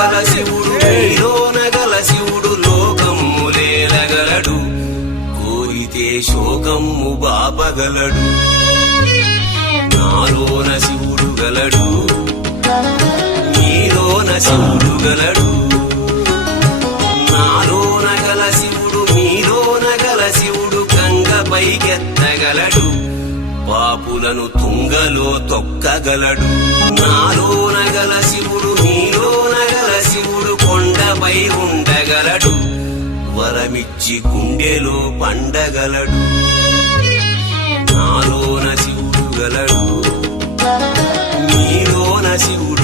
గల శివుడు నీలోన గల శివుడు లోకమ్ములేలగలడు కోరితే శోకమ్ము బాపగలడు నాలోన శివుడు గలడు నీలోన శివుడు గలడు నాలోన గల శివుడు నీలోన గల శివుడు గంగపైకెత్తగలడు పాపులను తుంగలో తొక్కగలడు నాలోన గల శివుడు నీలోన గల శివుడు కొండపై ఉండగలడు వరమిచ్చి గుండెలో పండగలడు నాలోన శివుడు గలడు నీలోన శివుడు